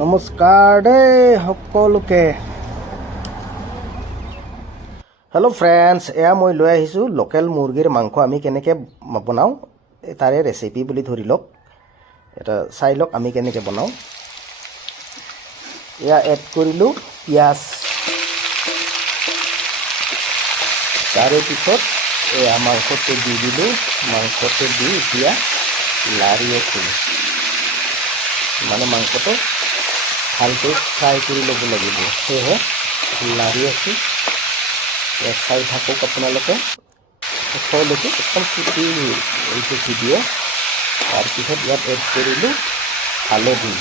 নমস্কাৰ দেই সকলোকে। হেল্ল' ফ্ৰেণ্ডছ, এয়া মই লৈ আহিছোঁ লোকেল মুৰ্গীৰ মাংস আমি কেনেকৈ বনাওঁ তাৰে ৰেচিপি বুলি ধৰি লওক। এটা চাই লওক আমি কেনেকৈ বনাওঁ। এয়া এড কৰিলোঁ পিঁয়াজ, তাৰে পিছত এয়া মাংসটো দি দিলোঁ। মাংসটো দি এতিয়া লাৰি আছোঁ, মানে মাংসটো ভালকৈ ফ্ৰাই কৰি ল'ব লাগিব, সেয়েহে লাৰি আছোঁ। চাই থাকক আপোনালোকে শেষলৈকে, একদম ছুটি এইটো ভিডিঅ'। তাৰপিছত ইয়াত এড কৰিলোঁ হালধি,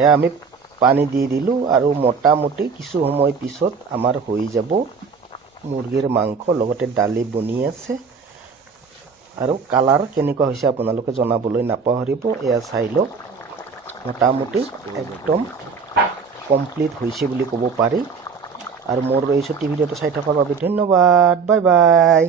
এয়া আমি পানী দি দিলোঁ আৰু মোটামুটি কিছু সময় পিছত আমাৰ হৈ যাব মুৰ্গীৰ মাংস, লগতে দালি বনি আছে। আৰু কালাৰ কেনেকুৱা হৈছে আপোনালোকে জনাবলৈ নাপাহৰিব। এয়া চাই লওক, মোটামুটি একদম কমপ্লিট হৈছে বুলি ক'ব পাৰি। আৰু মোৰ এই ছুটি ভিডিঅ'টো চাই থকাৰ বাবে ধন্যবাদ। Bye bye.